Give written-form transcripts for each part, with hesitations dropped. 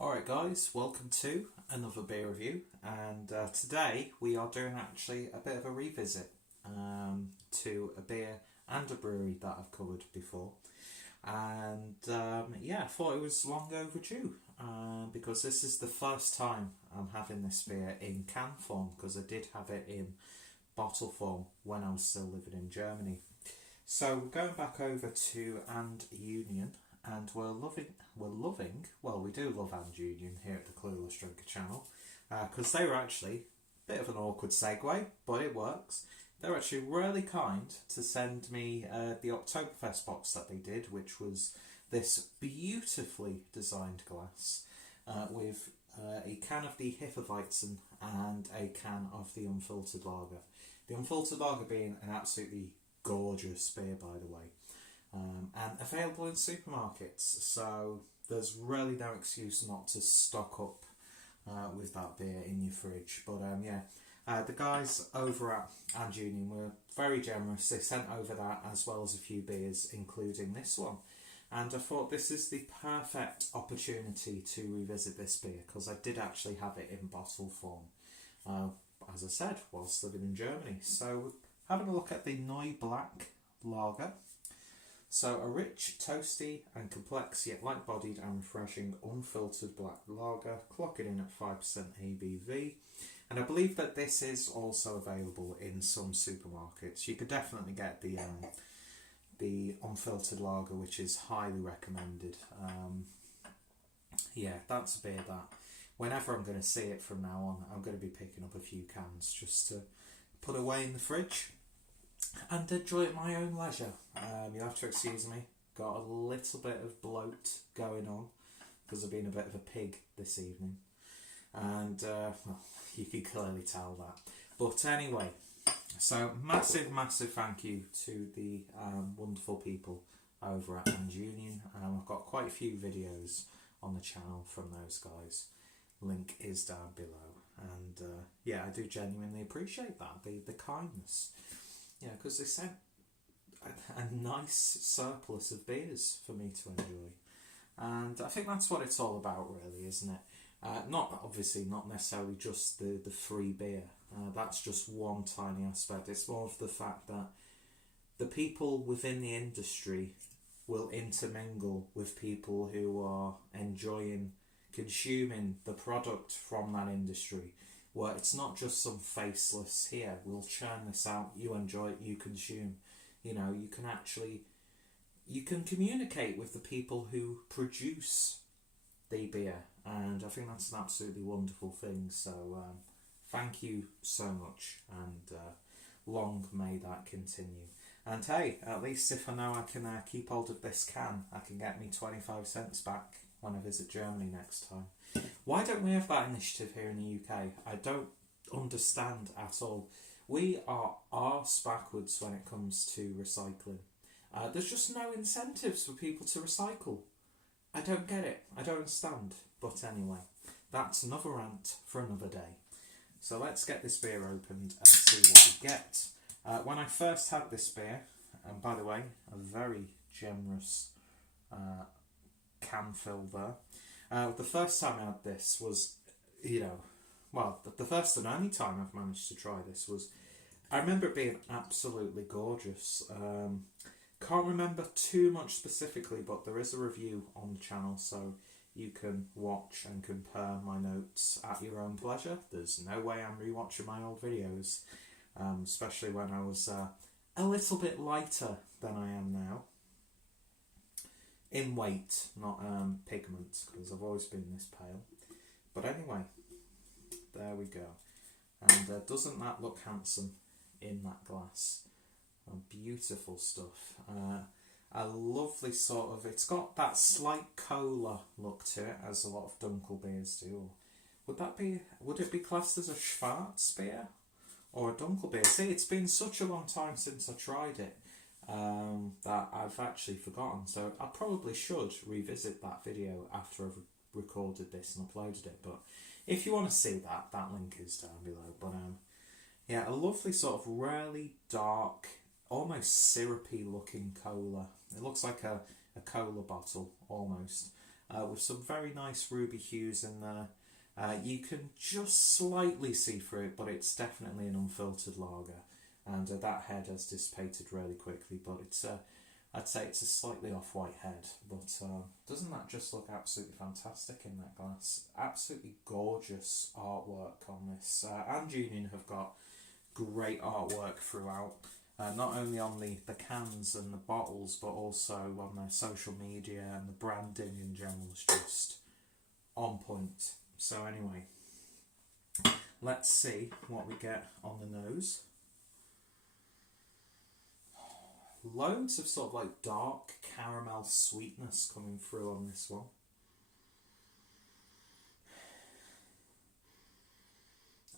Alright guys, welcome to another beer review, and today we are doing actually a bit of a revisit to a beer and a brewery that I've covered before, and I thought it was long overdue because this is the first time I'm having this beer in can form, because I did have it in bottle form when I was still living in Germany. So we're going back over to And Union, and we do love And Union here at the Clueless Drinker channel, because they were actually a bit of an awkward segue, but it works. They're actually really kind to send me the Oktoberfest box that they did, which was this beautifully designed glass with a can of the Hefeweizen and a can of the unfiltered lager. The unfiltered lager being an absolutely gorgeous beer, by the way. And available in supermarkets, so there's really no excuse not to stock up with that beer in your fridge. But the guys over at And Union were very generous. They sent over that as well as a few beers, including this one. And I thought this is the perfect opportunity to revisit this beer, because I did actually have it in bottle form, as I said, whilst living in Germany. So having a look at the NEU Black Lager. So a rich, toasty and complex yet light-bodied and refreshing unfiltered black lager, clocking in at 5% ABV. And I believe that this is also available in some supermarkets. You could definitely get the unfiltered lager, which is highly recommended. That's a beer that whenever I'm going to see it from now on, I'm going to be picking up a few cans just to put away in the fridge and enjoy at my own leisure. You'll have to excuse me, got a little bit of bloat going on because I've been a bit of a pig this evening, and you can clearly tell that. But anyway, so massive thank you to the wonderful people over at And Union. I've got quite a few videos on the channel from those guys. Link is down below, and I do genuinely appreciate that, the kindness. Yeah, because they sent a nice surplus of beers for me to enjoy. And I think that's what it's all about, really, isn't it? Not necessarily just the free beer. That's just one tiny aspect. It's more of the fact that the people within the industry will intermingle with people who are consuming the product from that industry. Where it's not just some faceless, here, we'll churn this out, you enjoy it, you consume. You know, you can communicate with the people who produce the beer, and I think that's an absolutely wonderful thing. So thank you so much, and long may that continue. And hey, at least if I know I can keep hold of this can, I can get me 25 cents back when I visit Germany next time. Why don't we have that initiative here in the UK? I don't understand at all. We are arse backwards when it comes to recycling. There's just no incentives for people to recycle. I don't get it. I don't understand. But anyway, that's another rant for another day. So let's get this beer opened and see what we get. When I first had this beer, and by the way, a very generous can fill there. The first time I had this was, the first and only time I've managed to try this was, I remember it being absolutely gorgeous. Can't remember too much specifically, but there is a review on the channel, so you can watch and compare my notes at your own pleasure. There's no way I'm rewatching my old videos, especially when I was a little bit lighter than I am now. In weight, not pigment, because I've always been this pale. But anyway, there we go. And doesn't that look handsome in that glass? Beautiful stuff. A lovely sort of, it's got that slight cola look to it, as a lot of Dunkel beers do. Would it be classed as a Schwarz beer or a Dunkel beer? See, it's been such a long time since I tried it. That I've actually forgotten, so I probably should revisit that video after I've recorded this and uploaded it. But if you want to see that link is down below. But a lovely sort of really dark, almost syrupy looking cola. It looks like a cola bottle almost. with some very nice ruby hues in there. You can just slightly see through it, but it's definitely an unfiltered lager, and that head has dissipated really quickly, but it's I'd say it's a slightly off-white head, but doesn't that just look absolutely fantastic in that glass? Absolutely gorgeous artwork on this. And Union have got great artwork throughout, not only on the cans and the bottles, but also on their social media, and the branding in general is just on point. So anyway, let's see what we get on the nose. Loads of sort of like dark caramel sweetness coming through on this one.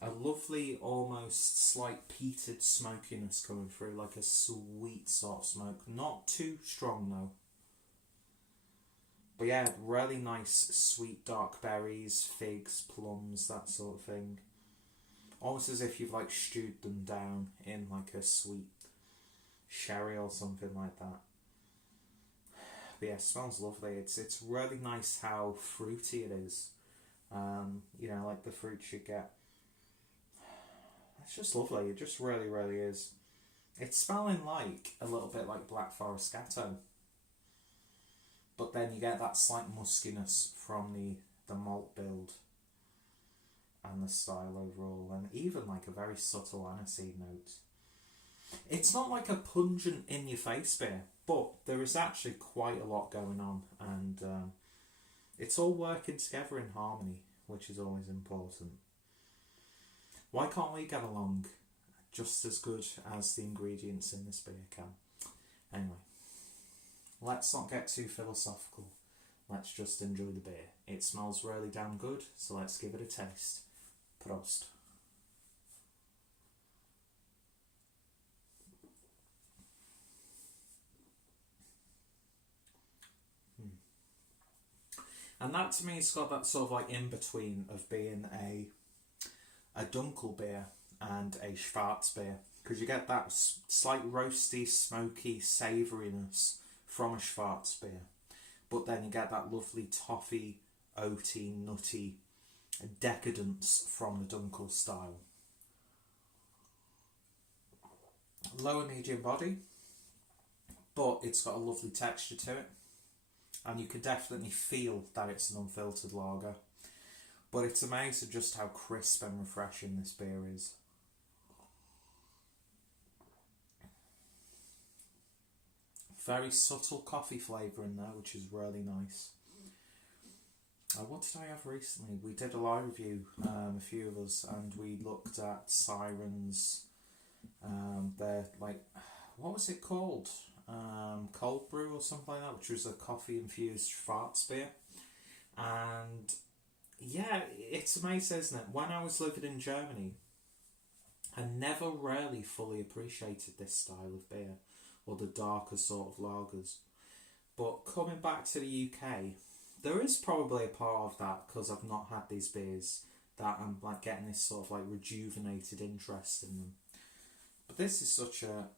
A lovely, almost slight peated smokiness coming through, like a sweet sort of smoke. Not too strong though. But yeah, really nice sweet dark berries, figs, plums, that sort of thing. Almost as if you've like stewed them down in like a sweet sherry or something like that. But yeah, it smells lovely. It's really nice how fruity it is. You know, like the fruits you get. It's just lovely. It just really, really is. It's smelling like a little bit like Black Forest Gatto. But then you get that slight muskiness from the malt build and the style overall, and even like a very subtle aniseed note. It's not like a pungent in-your-face beer, but there is actually quite a lot going on, and it's all working together in harmony, which is always important. Why can't we get along just as good as the ingredients in this beer can? Anyway, let's not get too philosophical. Let's just enjoy the beer. It smells really damn good, so let's give it a taste. Prost. And that to me has got that sort of like in-between of being a Dunkel beer and a Schwarzbier, because you get that slight roasty, smoky savouriness from a Schwarzbier, but then you get that lovely toffee, oaty, nutty decadence from the Dunkel style. Lower medium body, but it's got a lovely texture to it, and you can definitely feel that it's an unfiltered lager. But it's amazing just how crisp and refreshing this beer is. Very subtle coffee flavour in there, which is really nice. What did I have recently? We did a live review, a few of us, and we looked at Siren's, their, like, what was it called? Cold brew or something like that, which was a coffee infused Schwarzbier. And yeah, it's amazing, isn't it? When I was living in Germany, I never really fully appreciated this style of beer, or the darker sort of lagers. But coming back to the UK, there is probably a part of that, because I've not had these beers, that I'm like getting this sort of like rejuvenated interest in them. But this is such a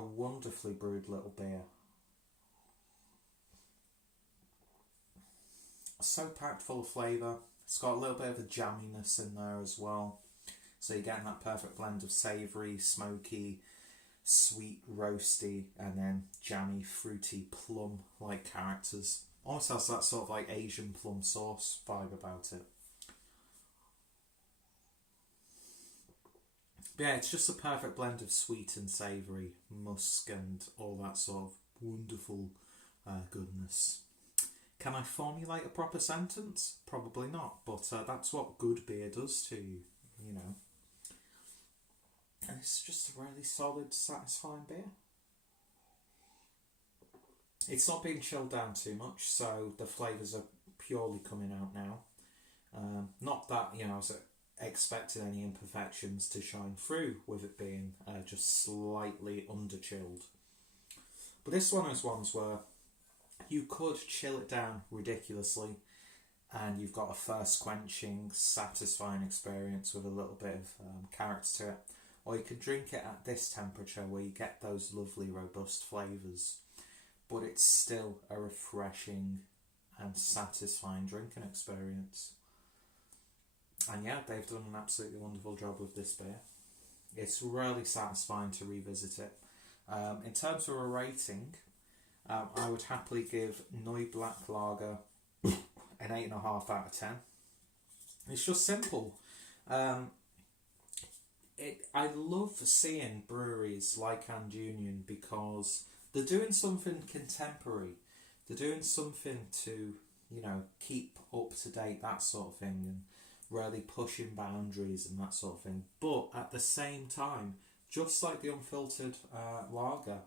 wonderfully brewed little beer. So packed full of flavour. It's got a little bit of a jamminess in there as well. So you're getting that perfect blend of savoury, smoky, sweet, roasty, and then jammy, fruity, plum-like characters. Almost has that sort of like Asian plum sauce vibe about it. But yeah, it's just a perfect blend of sweet and savoury, musk and all that sort of wonderful goodness. Can I formulate a proper sentence? Probably not, but that's what good beer does to you, you know. And it's just a really solid, satisfying beer. It's not being chilled down too much, so the flavours are purely coming out now. Not that, you know, I was expecting any imperfections to shine through with it being just slightly under-chilled. But this one is ones where you could chill it down ridiculously, and you've got a first quenching, satisfying experience with a little bit of character to it. Or you can drink it at this temperature where you get those lovely robust flavours, but it's still a refreshing and satisfying drinking experience. And yeah, they've done an absolutely wonderful job with this beer. It's really satisfying to revisit it. In terms of a rating, I would happily give NEU Black Lager an 8.5 out of 10. It's just simple. I love seeing breweries like And Union because they're doing something contemporary. They're doing something to, keep up to date, that sort of thing, and really pushing boundaries and that sort of thing. But at the same time, just like the unfiltered lager,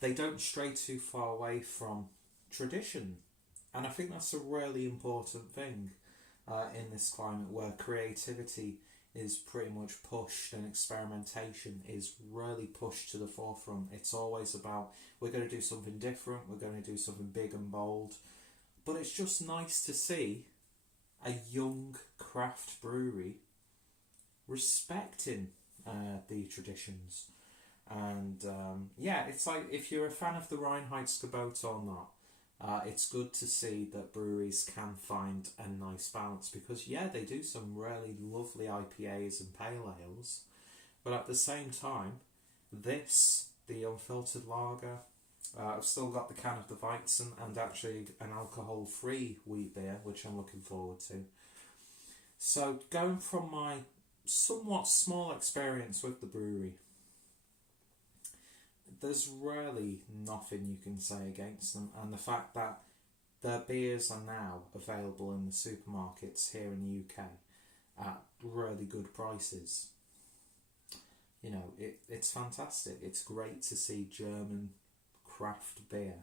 they don't stray too far away from tradition. And I think that's a really important thing in this climate where creativity is pretty much pushed and experimentation is really pushed to the forefront. It's always about, we're going to do something different, we're going to do something big and bold. But it's just nice to see a young craft brewery respecting the traditions. And it's like, if you're a fan of the Reinheitsgebot or not, it's good to see that breweries can find a nice balance, because they do some really lovely IPAs and pale ales, but at the same time, the unfiltered lager, I've still got the can of the Weizen and actually an alcohol-free wheat beer, which I'm looking forward to. So going from my somewhat small experience with the brewery, there's really nothing you can say against them, and the fact that their beers are now available in the supermarkets here in the UK at really good prices. It's fantastic. It's great to see German craft beer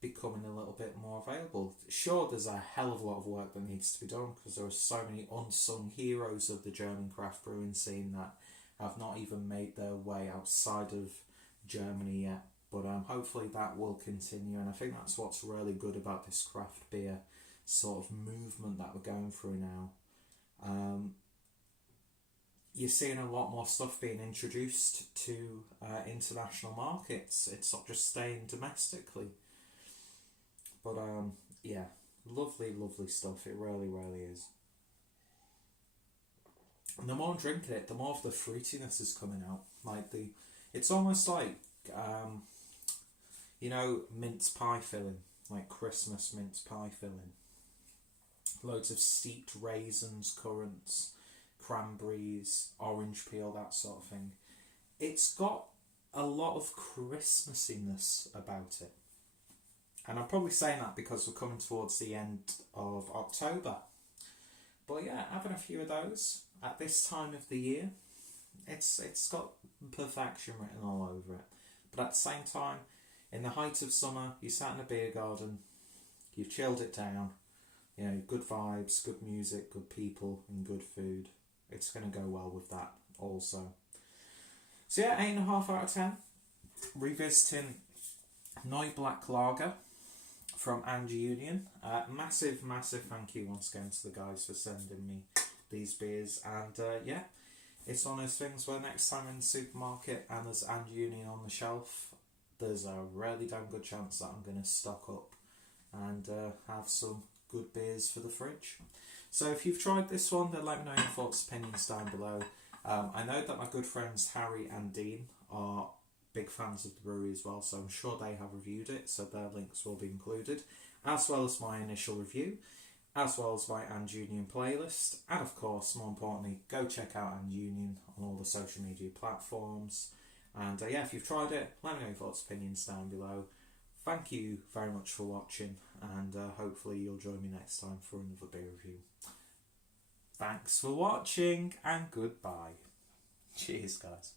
becoming a little bit more available. Sure, there's a hell of a lot of work that needs to be done, because there are so many unsung heroes of the German craft brewing scene that have not even made their way outside of Germany yet, but hopefully that will continue, and I think that's what's really good about this craft beer sort of movement that we're going through now. You're seeing a lot more stuff being introduced to international markets. It's not just staying domestically, but lovely stuff. It really is. And the more I'm drinking it, the more of the fruitiness is coming out. It's almost like, mince pie filling, like Christmas mince pie filling. Loads of steeped raisins, currants, cranberries, orange peel, that sort of thing. It's got a lot of Christmassiness about it. And I'm probably saying that because we're coming towards the end of October. But having a few of those at this time of the year, it's got perfection written all over it. But at the same time, in the height of summer, you sat in a beer garden, you've chilled it down, good vibes, good music, good people, and good food. It's going to go well with that also. So 8.5 out of 10. Revisiting NEU Black Lager from And Union. Massive thank you once again to the guys for sending me these beers. And it's one of those things where next time in the supermarket and there's And Union on the shelf, there's a really damn good chance that I'm going to stock up and have some good beers for the fridge. So if you've tried this one, then let me know your thoughts, opinions down below. I know that my good friends Harry and Dean are big fans of the brewery as well, so I'm sure they have reviewed it, so their links will be included, as well as my initial review, as well as my And Union playlist, and of course, more importantly, go check out And Union on all the social media platforms. And if you've tried it, let me know your thoughts, opinions down below. Thank you very much for watching, and hopefully you'll join me next time for another beer review. Thanks for watching, and goodbye. Cheers, guys.